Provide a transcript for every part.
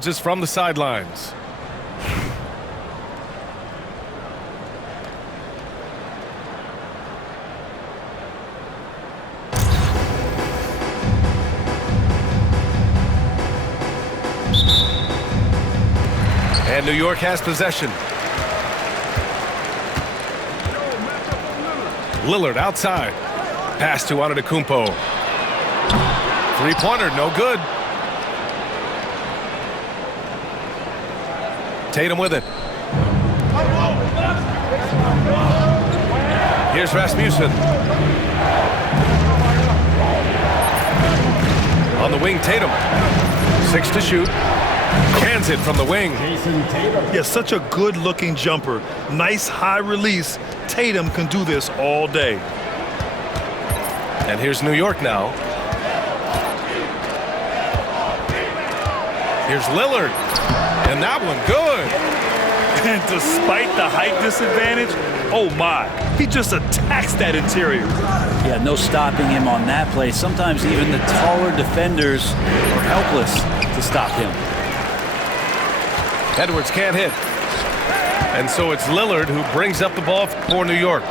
Just from the sidelines. And New York has possession. Lillard outside. Pass to Antetokounmpo. Three-pointer, no good. Tatum with it. Here's Rasmussen. On the wing, Tatum. 6 to shoot. Cans it from the wing. Yeah, such a good-looking jumper. Nice high release. Tatum can do this all day. And here's New York now. Here's Lillard. And that one good. And despite the height disadvantage, oh my, he just attacks that interior. Yeah, no stopping him on that play. Sometimes even the taller defenders are helpless to stop him. Edwards can't hit. And so it's Lillard who brings up the ball for New York.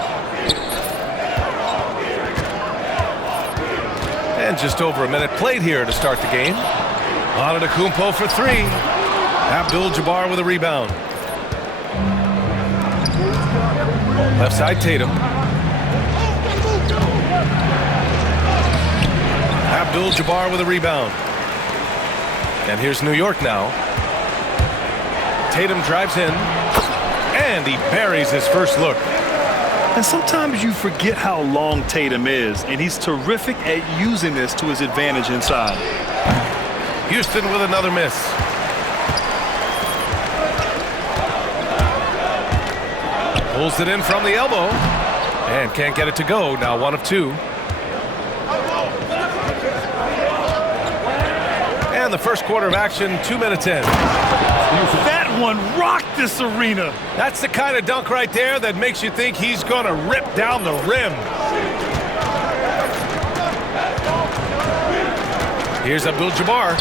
And just over a minute played here to start the game. Antetokounmpo for three. Abdul-Jabbar with a rebound. Left side, Tatum. Abdul-Jabbar with a rebound. And here's New York now. Tatum drives in. And he buries his first look. And sometimes you forget how long Tatum is, and he's terrific at using this to his advantage inside. Houston with another miss. Pulls it in from the elbow. And can't get it to go. Now 1 of 2. And the first quarter of action, 2 minutes in. That one rocked this arena. That's the kind of dunk right there that makes you think he's going to rip down the rim. Here's Abdul-Jabbar.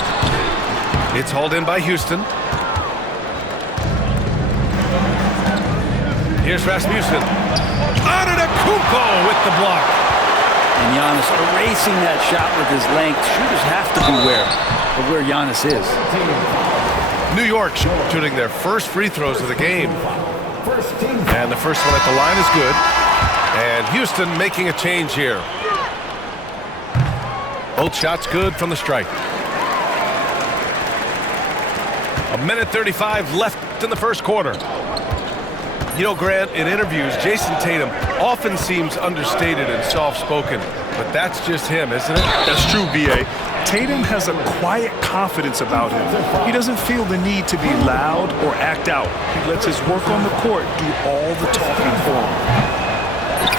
It's hauled in by Houston. Here's Rasmussen. Antetokounmpo with the block. And Giannis erasing that shot with his length. Shooters have to beware of where Giannis is. New York shooting their first free throws of the game. And the first one at the line is good. And Houston making a change here. Both shots good from the strike. 1:35 left in the first quarter. You know, Grant, in interviews, Jason Tatum often seems understated and soft-spoken. But that's just him, isn't it? That's true, B.A. Tatum has a quiet confidence about him. He doesn't feel the need to be loud or act out. He lets his work on the court do all the talking for him.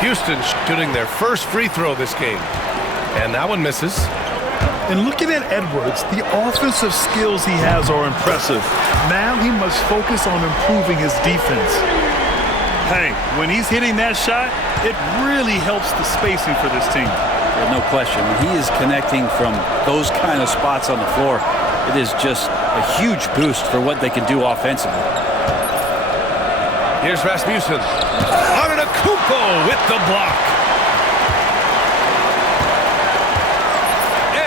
Houston shooting their first free throw this game. And that one misses. And looking at Edwards, the offensive skills he has are impressive. Now he must focus on improving his defense. Hey, when he's hitting that shot, it really helps the spacing for this team. Yeah, no question. When he is connecting from those kind of spots on the floor, it is just a huge boost for what they can do offensively. Here's Rasmussen. Antetokounmpo with the block.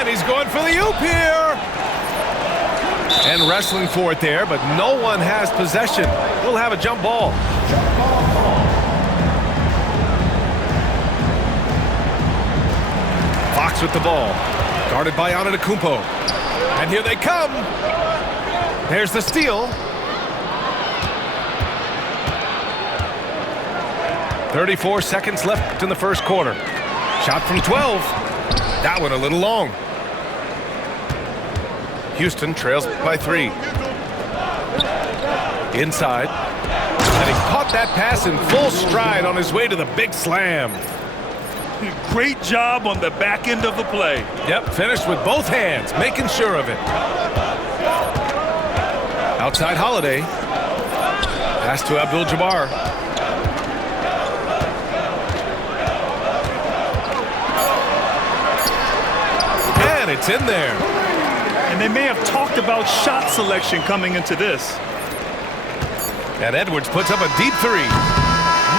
And he's going for the oop here. And wrestling for it there, but no one has possession. We'll have a jump ball. Fox with the ball. Guarded by Antetokounmpo. And here they come. There's the steal. 34 seconds left in the first quarter. Shot from 12. That one a little long. Houston trails by 3. Inside. And he caught that pass in full stride on his way to the big slam. Great job on the back end of the play. Yep, finished with both hands, making sure of it. Outside Holiday. Pass to Abdul-Jabbar. And it's in there. And they may have talked about shot selection coming into this. And Edwards puts up a deep three.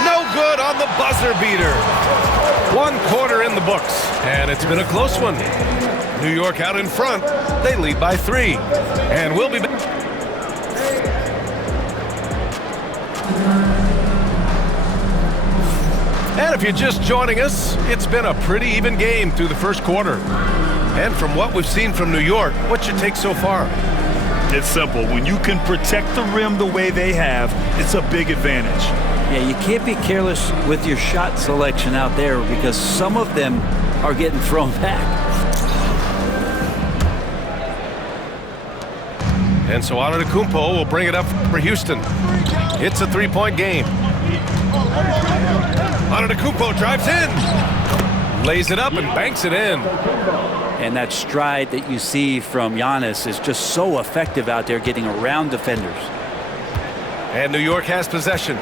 No good on the buzzer beater. 1 quarter in the books, and it's been a close one. New York out in front. They lead by 3. And we'll be back. And if you're just joining us, it's been a pretty even game through the first quarter. And from what we've seen from New York, what's your take so far? It's simple. When you can protect the rim the way they have, it's a big advantage. Yeah, you can't be careless with your shot selection out there because some of them are getting thrown back. And so Antetokounmpo will bring it up for Houston. It's a 3-point game. Antetokounmpo drives in, lays it up and banks it in. And that stride that you see from Giannis is just so effective out there getting around defenders. And New York has possession.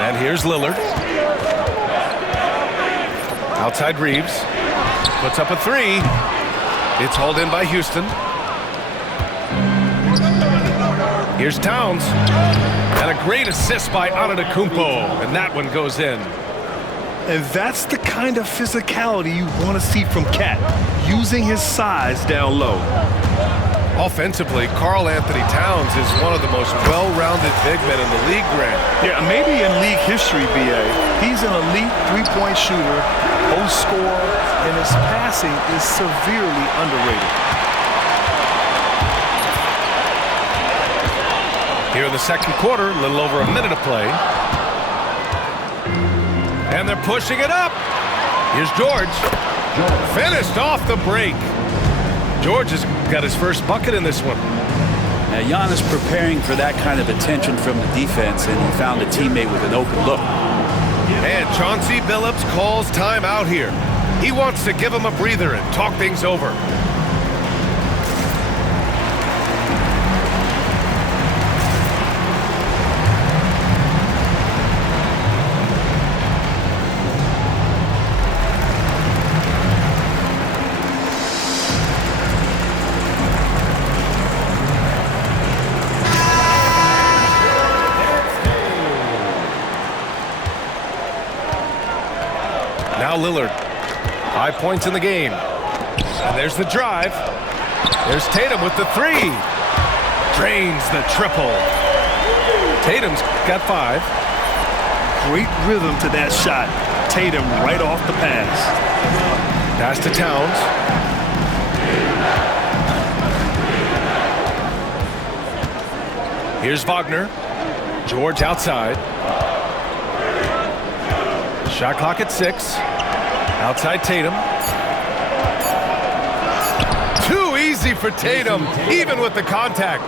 And here's Lillard. Outside Reeves. Puts up a 3. It's hauled in by Houston. Here's Towns. And a great assist by Antetokounmpo. And that one goes in. And that's the kind of physicality you want to see from Cat, using his size down low. Offensively, Karl Anthony Towns is one of the most well-rounded big men in the league, Grant. Yeah, maybe in league history, B.A. He's an elite three-point shooter, post scorer, and his passing is severely underrated. Here in the second quarter, a little over a minute of play. And they're pushing it up. Here's George. Finished off the break. George has got his first bucket in this one. Now, Giannis preparing for that kind of attention from the defense, and he found a teammate with an open look. And Chauncey Billups calls timeout here. He wants to give him a breather and talk things over. Now Lillard, 5 points in the game. And there's the drive. There's Tatum with the 3. Drains the triple. Tatum's got 5. Great rhythm to that shot. Tatum right off the pass. Pass to Towns. Here's Wagner. George outside. Shot clock at 6. Outside Tatum. Too easy for Tatum, even with the contact.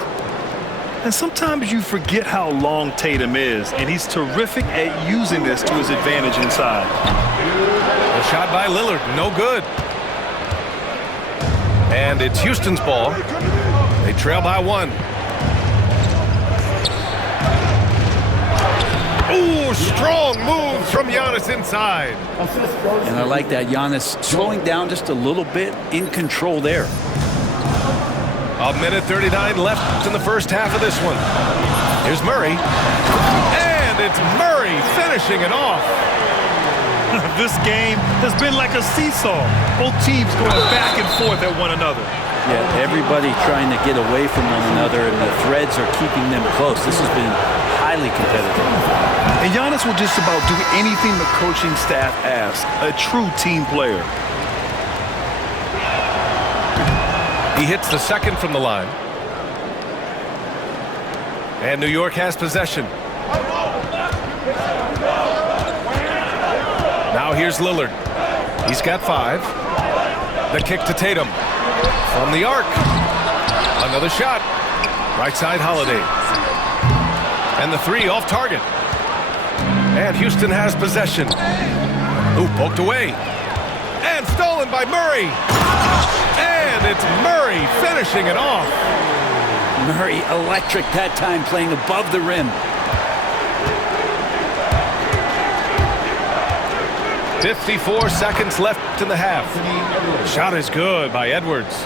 And sometimes you forget how long Tatum is, and he's terrific at using this to his advantage inside. A shot by Lillard, no good. And it's Houston's ball. They trail by 1. Ooh, strong move from Giannis inside. And I like that. Giannis slowing down just a little bit, in control there. A minute 39 left in the first half of this one. Here's Murray. And it's Murray finishing it off. This game has been like a seesaw. Both teams going back and forth at one another. Yeah, everybody trying to get away from one another, and the threads are keeping them close. This has been highly competitive. And Giannis will just about do anything the coaching staff asks. A true team player. He hits the second from the line. And New York has possession. Now here's Lillard. He's got 5. The kick to Tatum. From the arc. Another shot. Right side Holiday. And the 3 off target. And Houston has possession. Ooh, poked away. And stolen by Murray. And it's Murray finishing it off. Murray electric that time, playing above the rim. 54 seconds left in the half. Shot is good by Edwards.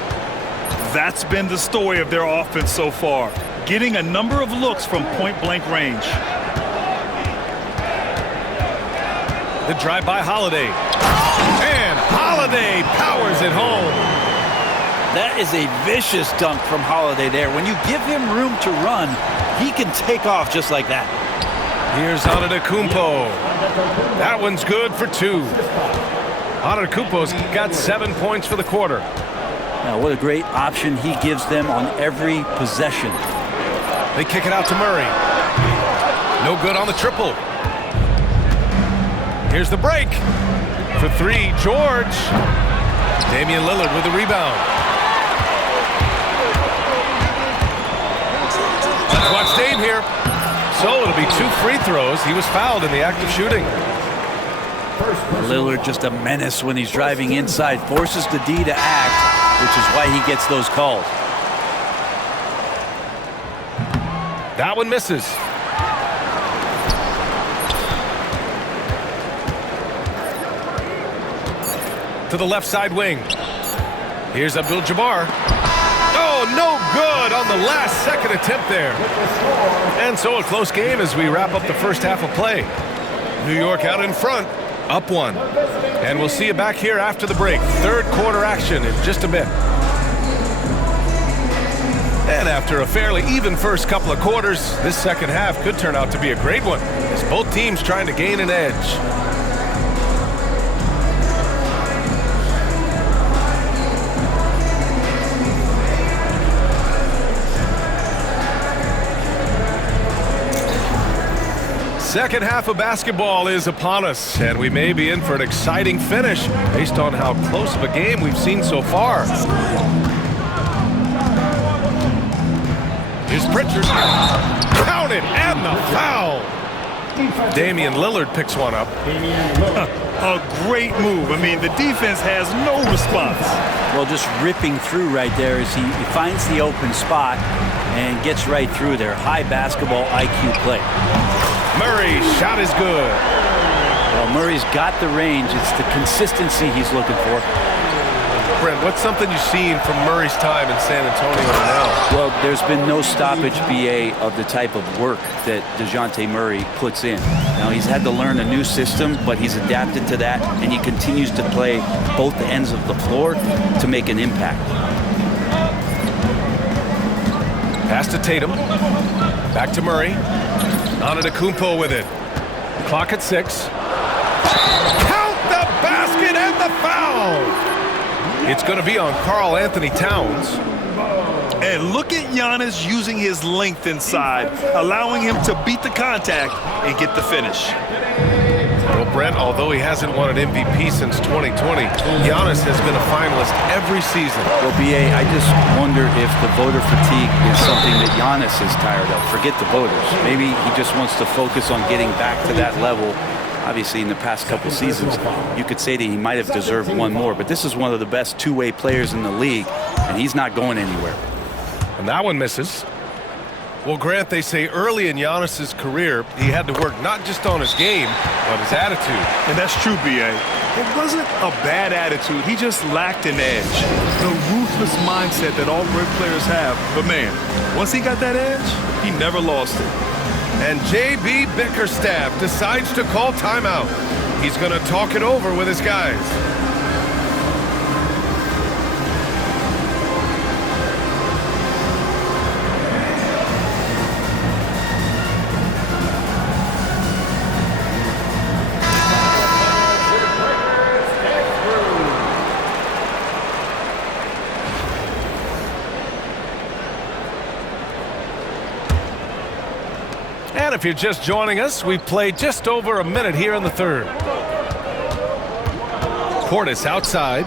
That's been the story of their offense so far, getting a number of looks from point-blank range. The drive by Holiday. And Holiday powers it home. That is a vicious dunk from Holiday there. When you give him room to run, he can take off just like that. Here's Antetokounmpo. That one's good for 2. Antetokounmpo's got 7 points for the quarter. Now, what a great option he gives them on every possession. They kick it out to Murray. No good on the triple. Here's the break. For 3, George. Damian Lillard with the rebound. Let's watch Dame here. So it'll be 2 free throws. He was fouled in the act of shooting. Lillard just a menace when he's driving inside. Forces the D to act, which is why he gets those calls. That one misses. To the left side wing. Here's Abdul-Jabbar. Oh, no good on the last second attempt there. And so a close game as we wrap up the first half of play. New York out in front, up 1. And we'll see you back here after the break. Third quarter action in just a bit. And after a fairly even first couple of quarters, this second half could turn out to be a great one as both teams trying to gain an edge. Second half of basketball is upon us, and we may be in for an exciting finish based on how close of a game we've seen so far. Here's Pritchard. Count it, and the foul. Damian Lillard picks one up. A great move. I mean, the defense has no response. Well, just ripping through right there as he finds the open spot and gets right through there. High basketball IQ play. Murray's shot is good. Well, Murray's got the range. It's the consistency he's looking for. Brent, what's something you've seen from Murray's time in San Antonio now? Well, there's been no stoppage, BA, of the type of work that DeJounte Murray puts in. Now, he's had to learn a new system, but he's adapted to that, and he continues to play both ends of the floor to make an impact. Pass to Tatum. Back to Murray. Antetokounmpo with it. Clock at 6. Count the basket and the foul! It's going to be on Karl Anthony Towns. And look at Giannis using his length inside, allowing him to beat the contact and get the finish. Well, Brent, although he hasn't won an MVP since 2020, Giannis has been a finalist every season. Well, BA, I just wonder if the voter fatigue is something that Giannis is tired of. Forget the voters. Maybe he just wants to focus on getting back to that level. Obviously, in the past couple seasons, you could say that he might have deserved one more, but this is one of the best two-way players in the league, and he's not going anywhere. And that one misses. Well, Grant, they say early in Giannis's career, he had to work not just on his game, but his attitude. And that's true, B.A. It wasn't a bad attitude. He just lacked an edge. The ruthless mindset that all great players have. But, man, once he got that edge, he never lost it. And J.B. Bickerstaff decides to call timeout. He's going to talk it over with his guys. And if you're just joining us, we've played just over a minute here in the third. Portis outside.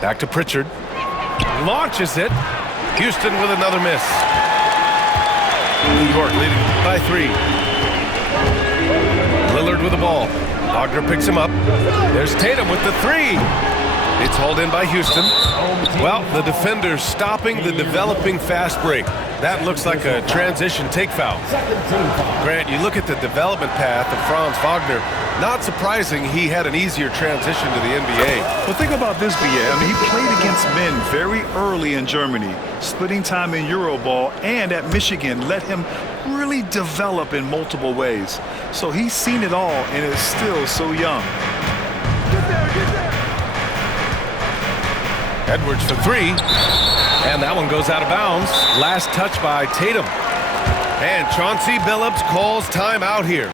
Back to Pritchard. Launches it. Houston with another miss. New York leading by 3. Lillard with the ball. Wagner picks him up. There's Tatum with the 3. It's hauled in by Houston. Well, the defender's stopping the developing fast break. That looks like a transition take foul. Grant, you look at the development path of Franz Wagner, not surprising he had an easier transition to the NBA. Well, think about this, B.A. I mean, he played against men very early in Germany, splitting time in Euroball, and at Michigan let him really develop in multiple ways. So he's seen it all and is still so young. Edwards for three, and that one goes out of bounds. Last touch by Tatum. And Chauncey Billups calls timeout here.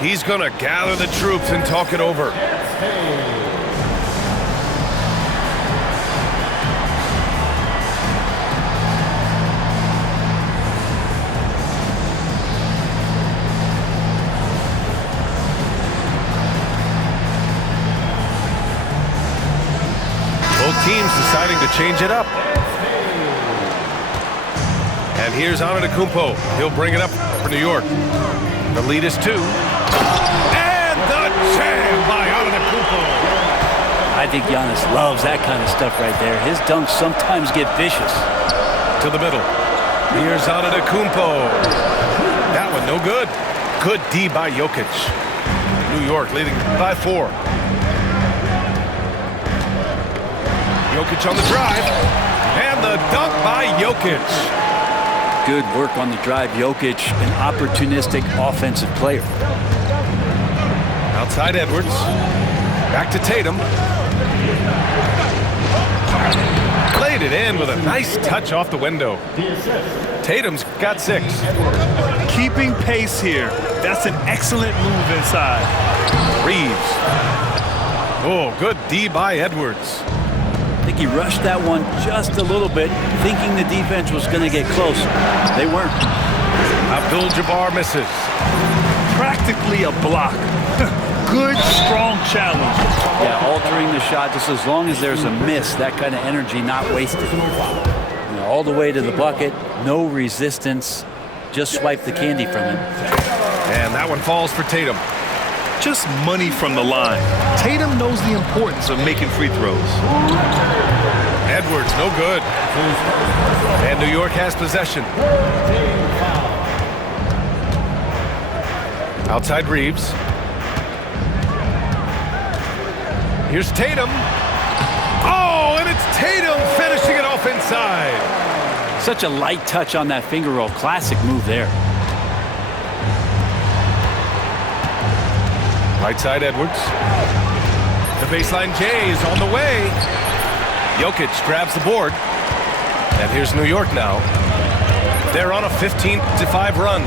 He's going to gather the troops and talk it over. Both teams deciding to change it up. And here's Antetokounmpo. He'll bring it up for New York. The lead is 2. And the jam by Antetokounmpo. I think Giannis loves that kind of stuff right there. His dunks sometimes get vicious. To the middle. Here's Antetokounmpo. That one no good. Good D by Jokic. New York leading by 4. Jokic on the drive. And the dunk by Jokic. Good work on the drive. Jokic, an opportunistic offensive player. Outside Edwards. Back to Tatum. Played it in with a nice touch off the window. Tatum's got 6. Keeping pace here. That's an excellent move inside. Reeves. Oh, good D by Edwards. I think he rushed that one just a little bit, thinking the defense was going to get closer. They weren't. Abdul-Jabbar misses. Practically a block. Good, strong challenge. Yeah, altering the shot just as long as there's a miss, that kind of energy not wasted. You know, all the way to the bucket, no resistance, just swipe the candy from him. And that one falls for Tatum. Just money from the line. Tatum knows the importance of making free throws. Edwards, no good. And New York has possession. Outside Reeves. Here's Tatum. Oh, and it's Tatum finishing it off inside. Such a light touch on that finger roll. Classic move there. Right side Edwards. The baseline J is on the way. Jokic grabs the board. And here's New York now. They're on a 15-5 run.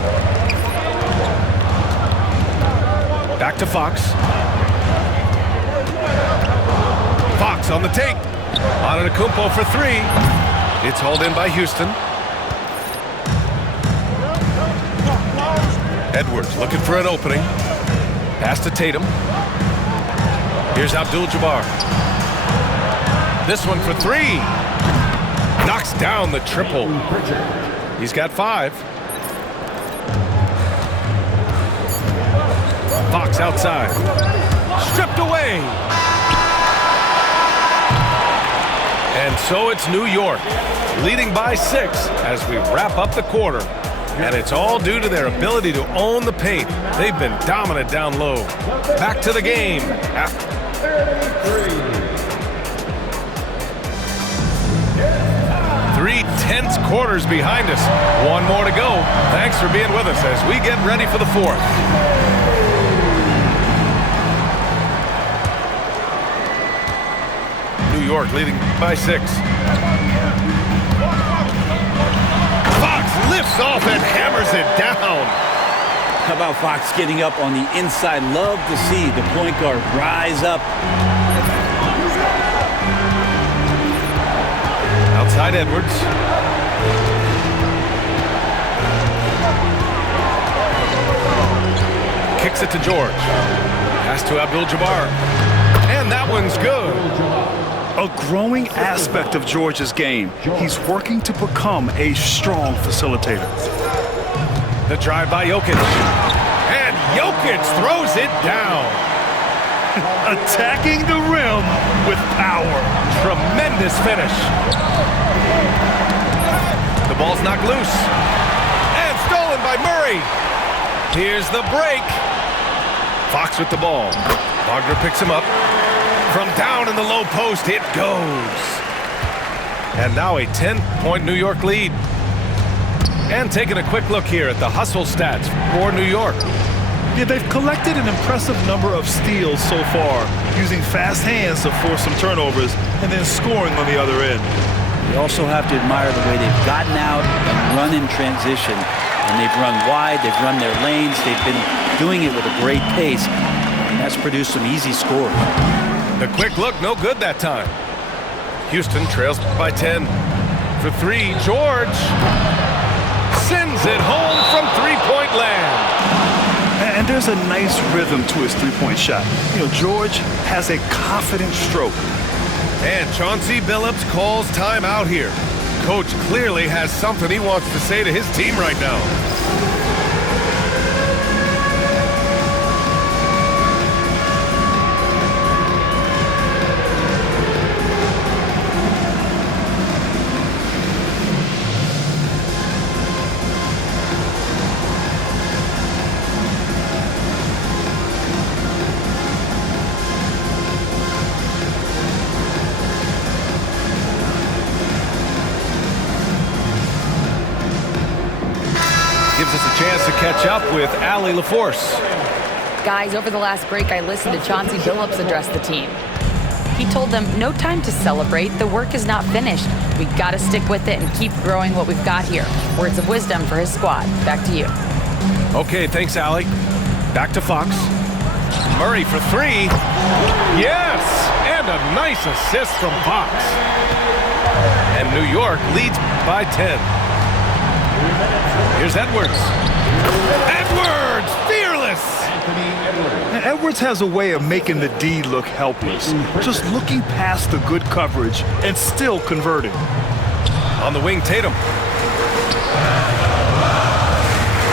Back to Fox. Fox on the take. Antetokounmpo for 3. It's hauled in by Houston. Edwards looking for an opening. Pass to Tatum. Here's Abdul-Jabbar. This one for 3. Knocks down the triple. He's got 5. Fox outside. Stripped away. And so it's New York, leading by 6 as we wrap up the quarter. And it's all due to their ability to own the paint. They've been dominant down low. Back to the game. 3 tense quarters behind us. One more to go. Thanks for being with us as we get ready for the 4th. New York leading by 6. Lifts off and hammers it down. How about Fox getting up on the inside? Love to see the point guard rise up. Outside Edwards. Kicks it to George. Pass to Abdul-Jabbar. And that one's good. A growing aspect of George's game. He's working to become a strong facilitator. The drive by Jokic. And Jokic throws it down. Attacking the rim with power. Tremendous finish. The ball's knocked loose. And stolen by Murray. Here's the break. Fox with the ball. Wagner picks him up. From down in the low post, it goes. And now a 10-point New York lead. And taking a quick look here at the hustle stats for New York. Yeah, they've collected an impressive number of steals so far, using fast hands to force some turnovers and then scoring on the other end. You also have to admire the way they've gotten out and run in transition. And they've run wide, they've run their lanes, they've been doing it with a great pace. And that's produced some easy scores. The quick look, no good that time. Houston trails by 10. For three, George sends it home from three-point land. And there's a nice rhythm to his three-point shot. You know, George has a confident stroke. And Chauncey Billups calls time out here. Coach clearly has something he wants to say to his team right now. Gives us a chance to catch up with Allie LaForce. Guys, over the last break, I listened to Chauncey Billups address the team. He told them, no time to celebrate. The work is not finished. We got to stick with it and keep growing what we've got here. Words of wisdom for his squad. Back to you. Okay, thanks, Allie. Back to Fox. Murray for three. Yes! And a nice assist from Fox. And New York leads by 10. Here's Edwards. Edwards, fearless! Edwards has a way of making the D look helpless. Just looking past the good coverage and still converting. On the wing, Tatum.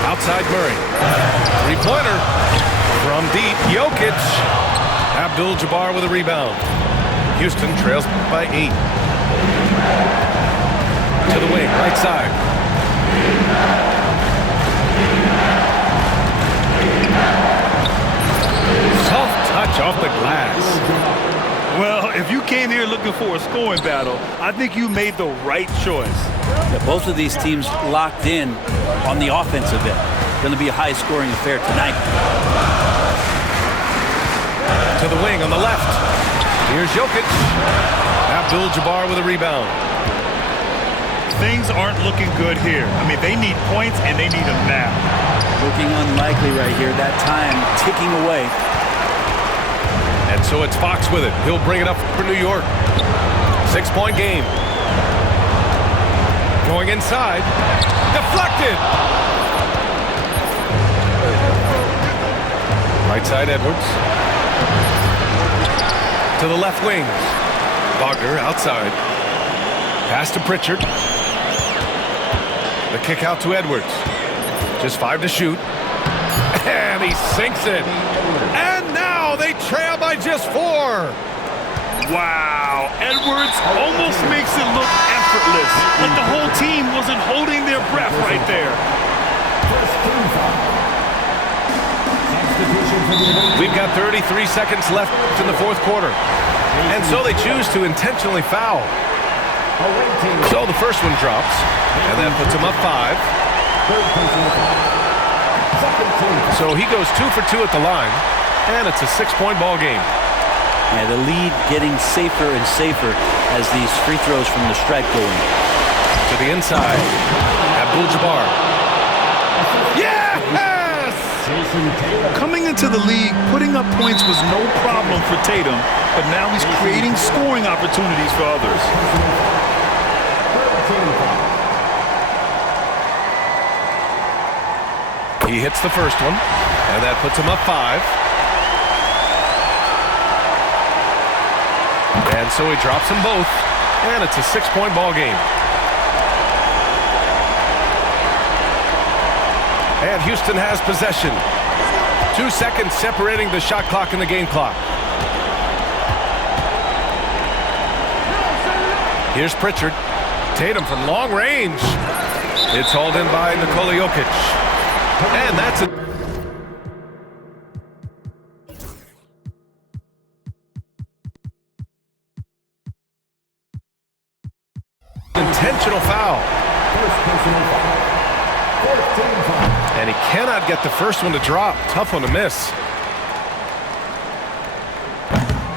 Outside Murray. Three-pointer. From deep, Jokic. Abdul-Jabbar with a rebound. Houston trails by 8. To the wing, right side. Soft touch off the glass. Well, if you came here looking for a scoring battle, I think you made the right choice. Yeah, both of these teams locked in on the offensive end. Going to be a high-scoring affair tonight. To the wing on the left. Here's Jokic. Abdul-Jabbar with a rebound. Things aren't looking good here. I mean, they need points, and they need them now. Looking unlikely right here. That time ticking away. And so it's Fox with it. He'll bring it up for New York. 6-point game. Going inside. Deflected. Right side, Edwards. To the left wing. Wagner outside. Pass to Pritchard. The kick out to Edwards. Just 5 to shoot. And he sinks it. And now they trail by just 4. Wow. Edwards almost makes it look effortless. Like the whole team wasn't holding their breath right there. We've got 33 seconds left in the fourth quarter. And so they choose to intentionally foul. So the first one drops, and that puts him up 5. So he goes 2 for 2 at the line, and it's a 6-point ball game. Yeah, the lead getting safer and safer as these free throws from the stripe go in. To the inside, Abdul-Jabbar. Yes! Coming into the league, putting up points was no problem for Tatum, but now he's creating scoring opportunities for others. He hits the first one, and that puts him up 5. And so he drops them both, and it's a 6-point ball game. And Houston has possession. 2 seconds separating the shot clock and the game clock. Here's Pritchard. Tatum from long range. It's hauled in by Nikola Jokic. And that's it. Intentional foul. And he cannot get the first one to drop. Tough one to miss.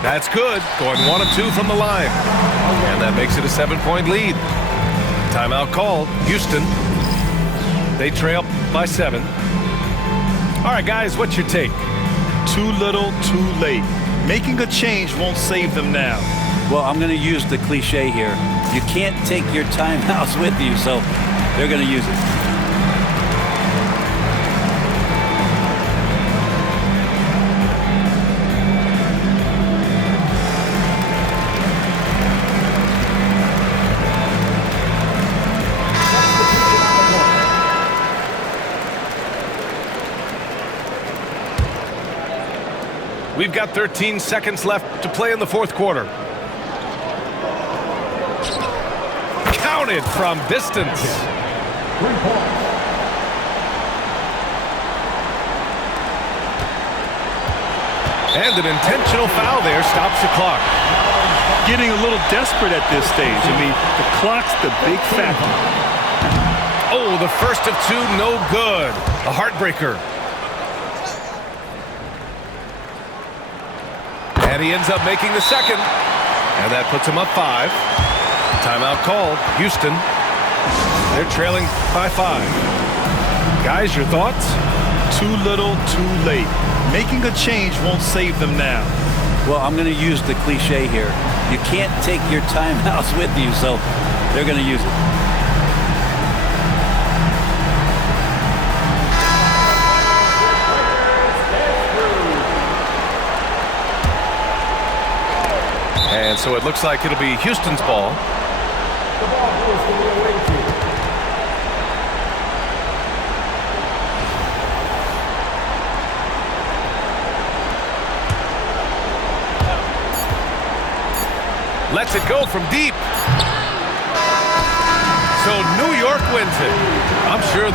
That's good. Going 1 of 2 from the line. And that makes it a 7-point lead. Timeout called. Houston. They trail by 7. All right, guys, what's your take? Too little, too late. Making a change won't save them now. Well, I'm going to use the cliche here. You can't take your timeouts with you, so they're going to use it. We've got 13 seconds left to play in the fourth quarter. Counted from distance. And an intentional foul there stops the clock. Getting a little desperate at this stage. I mean, the clock's the big factor. Oh, the first of 2, no good. A heartbreaker. And he ends up making the second. And that puts him up 5. Timeout called. Houston. They're trailing by 5. Guys, your thoughts? Too little, too late. Making a change won't save them now. Well, I'm going to use the cliche here. You can't take your timeouts with you, so they're going to use it. And so it looks like it'll be Houston's ball. The ball goes to the away team. Lets it go from deep. So New York wins it. I'm sure